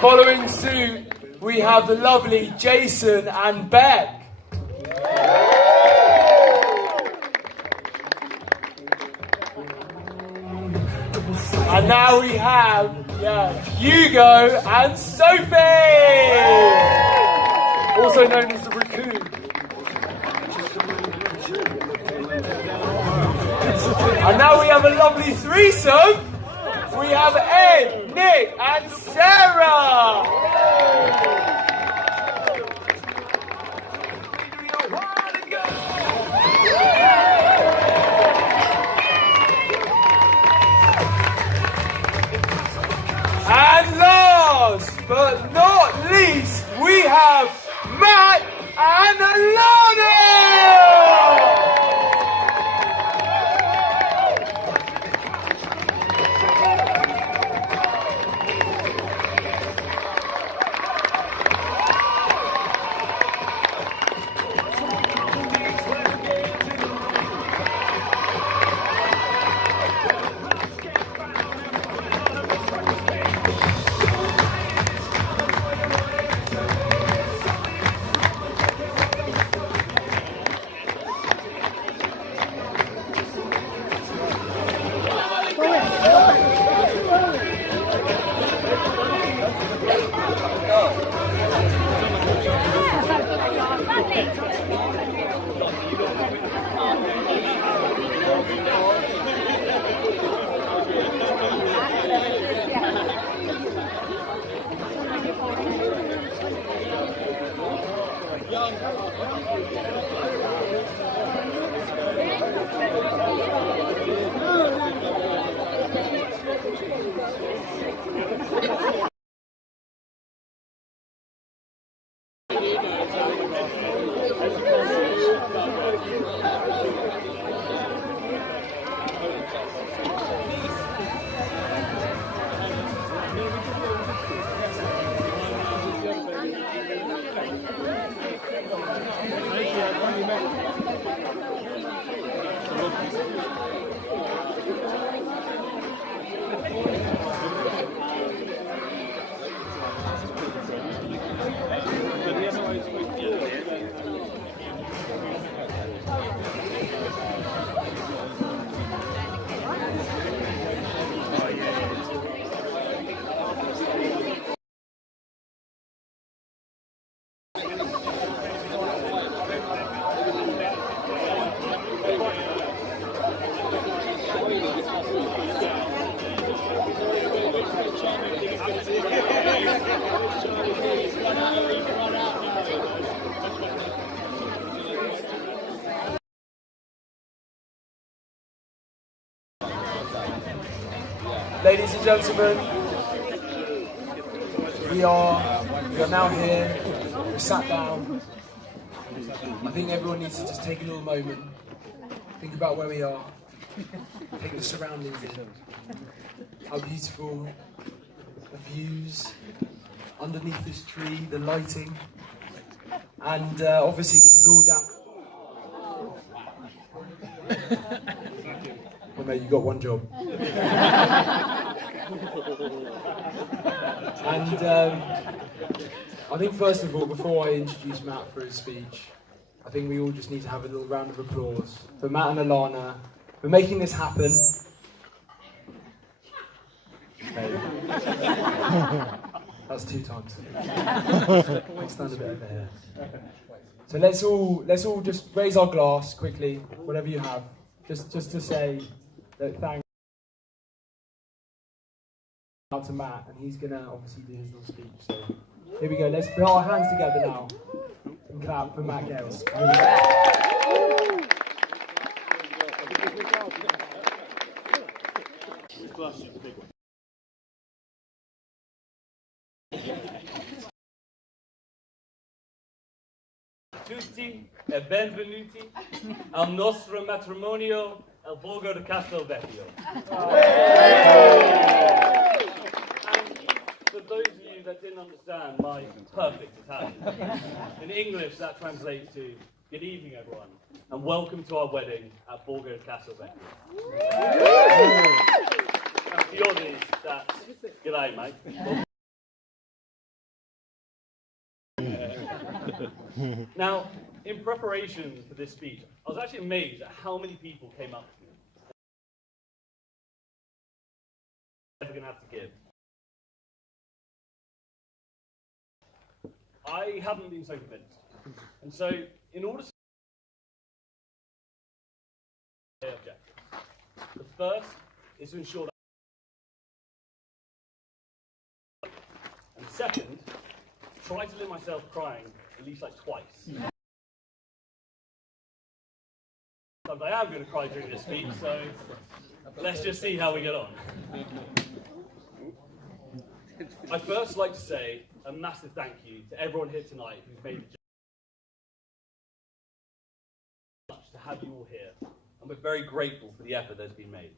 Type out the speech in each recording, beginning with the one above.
Following suit, we have the lovely Jason and Beck. And now we have Hugo and Sophie, also known as the Raccoon. And now we have a lovely threesome. We have Ed, Nick and Sarah. And last but not least, we have Matt and Alana! Ladies and gentlemen, we are now here, we're sat down. I think everyone needs to just take a little moment, think about where we are, take the surroundings in, how beautiful the views underneath this tree, the lighting, and obviously this is all down. Well, mate, you got one job. And I think first of all, before I introduce Matt for his speech, I think we all just need to have a little round of applause for Matt and Alana for making this happen. Okay. That's 2 times. I'll stand a bit over here. So let's all just raise our glass quickly, whatever you have, just to say that thanks out to Matt, and he's gonna obviously do his little speech. So here we go. Let's put our hands together now and clap for Matt Gales. Tutti e benvenuti al nostro matrimonio al Borgo di Castelvecchio. And for those of you that didn't understand my perfect Italian, in English that translates to good evening everyone and welcome to our wedding at Borgo di Castelvecchio. And for the Aussies, that's g'day mate. Now, in preparation for this speech, I was actually amazed at how many people came up to me. I'm going to have to give. I haven't been so convinced. And so, in order to objectives, the first is to ensure that, and second, try to limit myself crying at least like twice. Sometimes I am going to cry during this speech, so let's just see how we get on. I'd first like to say a massive thank you to everyone here tonight who's made the journey to have you all here, and we're very grateful for the effort that's been made.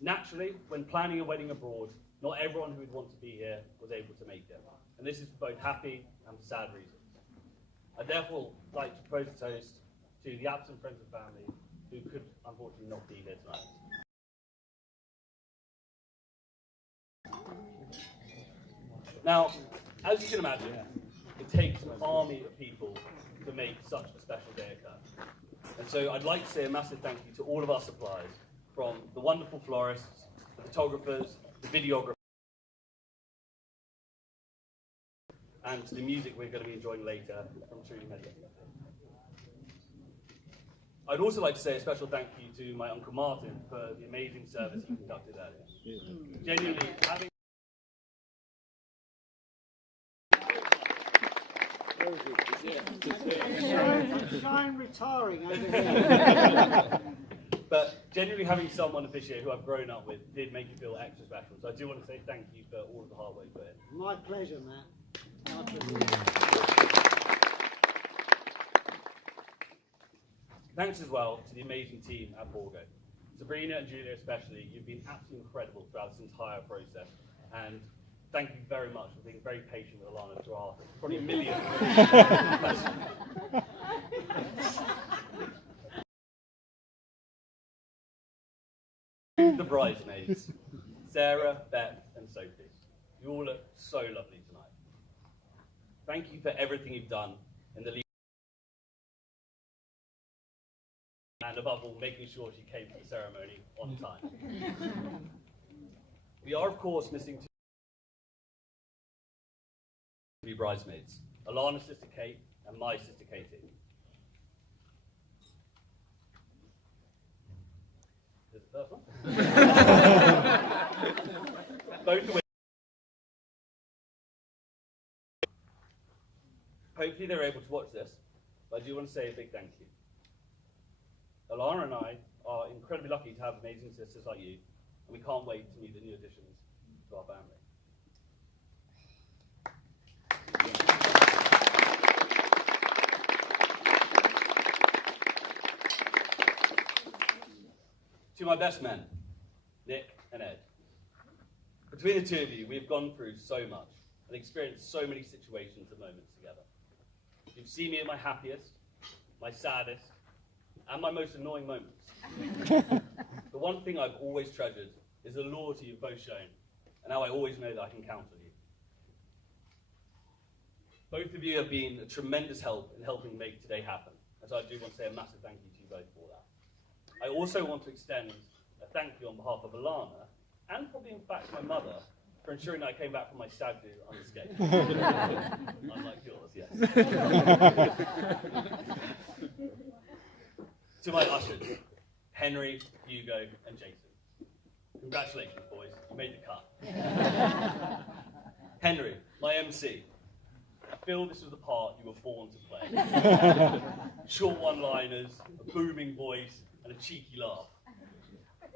Naturally, when planning a wedding abroad, not everyone who would want to be here was able to make it, and this is for both happy and for sad reasons. I'd therefore like to propose a toast to the absent friends and family who could unfortunately not be here tonight. Now, as you can imagine, it takes an army of people to make such a special day occur. And so I'd like to say a massive thank you to all of our suppliers, from the wonderful florists, the photographers, the videographers, and to the music we're going to be enjoying later from Trudy Media. I'd also like to say a special thank you to my Uncle Martin for the amazing service he conducted earlier. Genuinely, having Shine retiring over here. But genuinely having someone officiate who I've grown up with did make me feel extra special. So I do want to say thank you for all of the hard work you put in. My pleasure, Matt. My pleasure. Thanks as well to the amazing team at Borgo. Sabrina and Julia especially, you've been absolutely incredible throughout this entire process. And thank you very much for being very patient with Alana through our probably a million questions. The bridesmaids, Sarah, Beth, and Sophie. You all look so lovely tonight. Thank you for everything you've done in the lead, and above all, making sure she came to the ceremony on time. We are, of course, missing two bridesmaids, Alana's sister Kate and my sister Katie. Is it the first one? Both of which, hopefully they're able to watch this, but I do want to say a big thank you. Alana and I are incredibly lucky to have amazing sisters like you, and we can't wait to meet the new additions to our family. To my best men, Nick and Ed. Between the two of you, we've gone through so much and experienced so many situations and moments together. You've seen me at my happiest, my saddest, and my most annoying moments. The one thing I've always treasured is the loyalty you've both shown, and how I always know that I can count on you. Both of you have been a tremendous help in helping make today happen, and so I do want to say a massive thank you to you both for that. I also want to extend a thank you on behalf of Alana, and probably in fact my mother, for ensuring that I came back from my stag do unscathed. Unlike yours, yes. To my ushers, Henry, Hugo, and Jason. Congratulations, boys. You made the cut. Henry, my MC. I feel this was the part you were born to play. Short one-liners, a booming voice, and a cheeky laugh.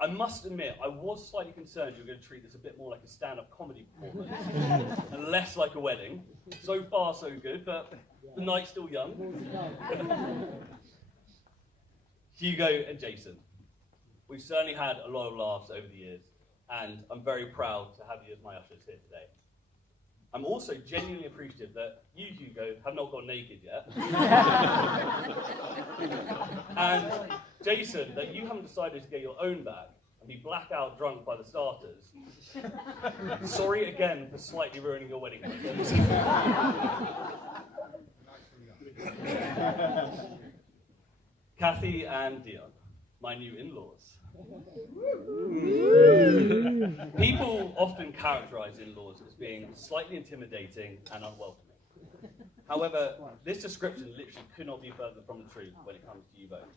I must admit, I was slightly concerned you were going to treat this a bit more like a stand-up comedy performance, and less like a wedding. So far, so good, but the night's still young. Hugo and Jason. We've certainly had a lot of laughs over the years, and I'm very proud to have you as my ushers here today. I'm also genuinely appreciative that you, Hugo, have not gone naked yet. And Jason, that you haven't decided to get your own bag and be blackout drunk by the starters. Sorry again for slightly ruining your wedding. Kathy and Dion, my new in-laws. People often characterize in-laws as being slightly intimidating and unwelcoming. However, this description literally could not be further from the truth when it comes to you both.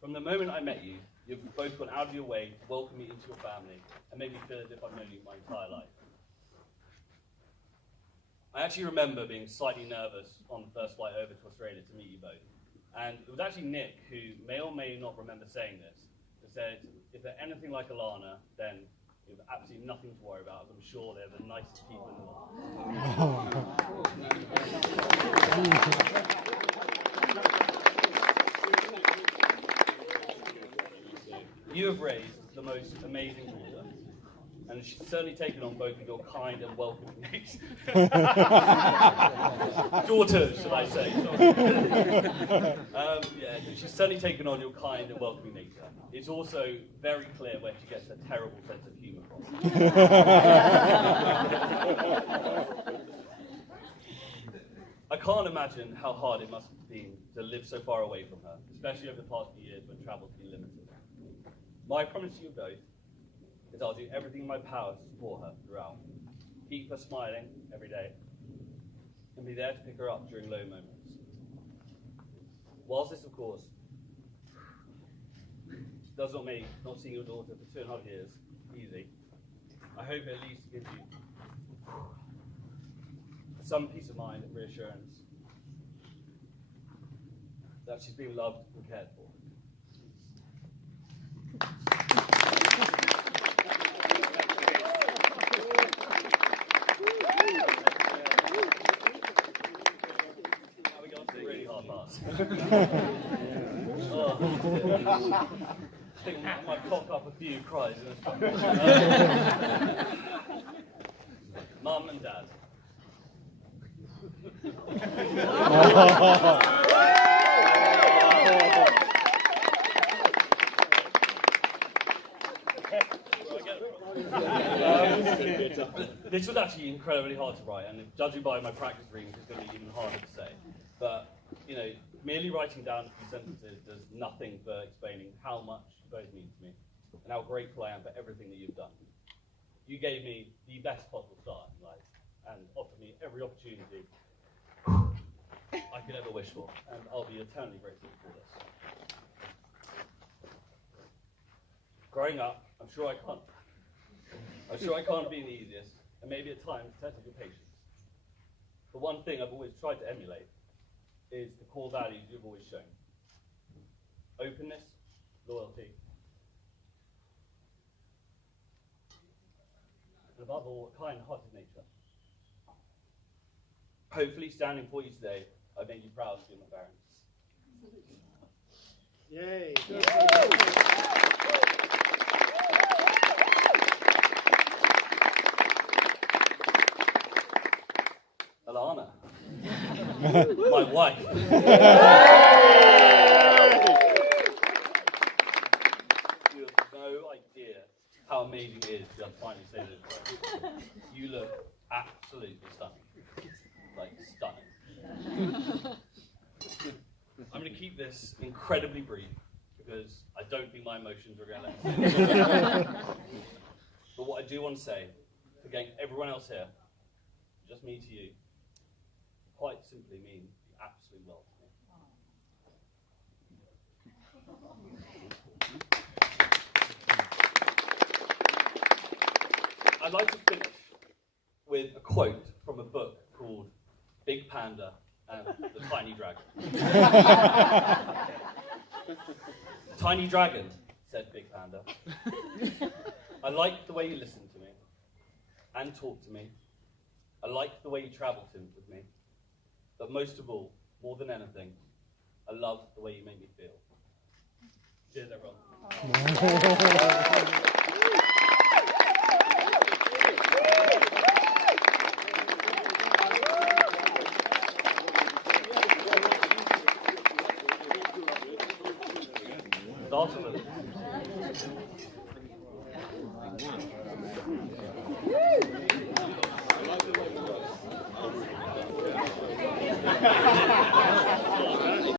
From the moment I met you, you've both gone out of your way to welcome me into your family and made me feel as if I've known you my entire life. I actually remember being slightly nervous on the first flight over to Australia to meet you both. And it was actually Nick, who may or may not remember saying this, who said, if they're anything like Alana, then you have absolutely nothing to worry about. I'm sure they're the nicest people in the world. You have raised the most amazing daughter, and she's certainly taken on both of your kind and welcoming nature. Daughters, should I say. Yeah, she's certainly taken on your kind and welcoming nature. It's also very clear where she gets her terrible sense of humour from. I can't imagine how hard it must have been to live so far away from her, especially over the past few years when travel's been limited. My promise to you both is I'll do everything in my power to support her throughout. Keep her smiling every day, and be there to pick her up during low moments. Whilst this, of course, does not make not seeing your daughter for 2.5 years easy, I hope it at least gives you some peace of mind and reassurance that she's being loved and cared for. Now we go on to the really hard parts. Oh, I think I might cock up a few cries in this one. Mum and Dad. This was actually incredibly hard to write, and judging by my practice readings, it's going to be even harder to say. But, you know, merely writing down a few sentences does nothing for explaining how much you both mean to me, and how grateful I am for everything that you've done. You gave me the best possible start in life, and offered me every opportunity I could ever wish for, and I'll be eternally grateful for this. Growing up, I'm sure I can't be the easiest, and maybe at times tested your patience. But one thing I've always tried to emulate is the core values you've always shown. Openness, loyalty, and above all, a kind-hearted nature. Hopefully, standing for you today, I've made you proud to be my parents. Yay. Alana, my wife. You have no idea how amazing it is to just finally say this word. You look absolutely stunning. Like, stunning. I'm going to keep this incredibly brief because I don't think my emotions are going to let me. But what I do want to say, again, everyone else here, just me to you, quite simply means the absolute world to me. I'd like to finish with a quote from a book called Big Panda and the Tiny Dragon. Tiny Dragon, said Big Panda, I like the way you listen to me and talk to me. I like the way you travel with me. But most of all, more than anything, I love the way you make me feel. Cheers, everyone. Awesome.